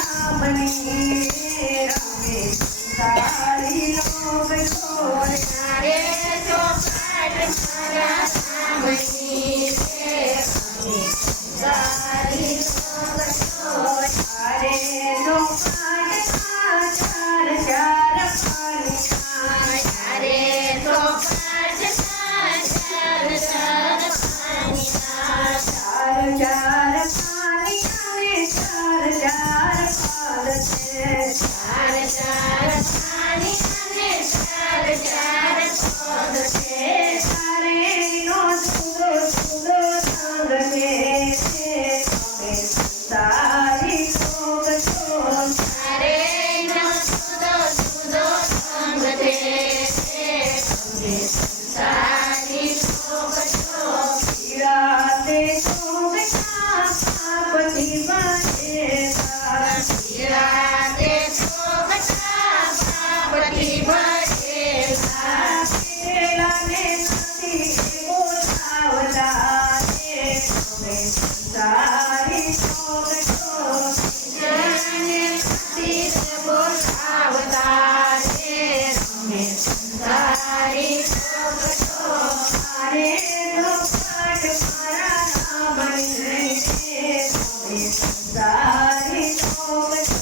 રામની રમે સારી લોગ ઢોલ રે ચોપાટ મારા રામની રે રમે સારી લોગ ઢોલ અરે ચોપાટ ચાર ચાર પાનિયા રે ચોપાટ ચાર ચાર પાનિયા ચાર ચાર પાનિયા ચાર ચાર પાદ છે ચાર ચાર પાનિયા ચાર ચાર પદ છે તારેનો જુદો જુદો રંગ છે તમે સારી લોગ ઢોલ રે જુદો જુદો રંગ છે સારી લોગ ઢોલ રાતે ચોગટા પાપતિ બનેગા રાતે ચોકટા પાપડી ભરેલા પેલાને નથી બોલાવતા તમે સારી લોગ ઢોલ જાને તીર બોલાવતા રે રમે સારી લોગ ઢોલ અરે ચોપાટ મારા રામની તમે સારી લોગ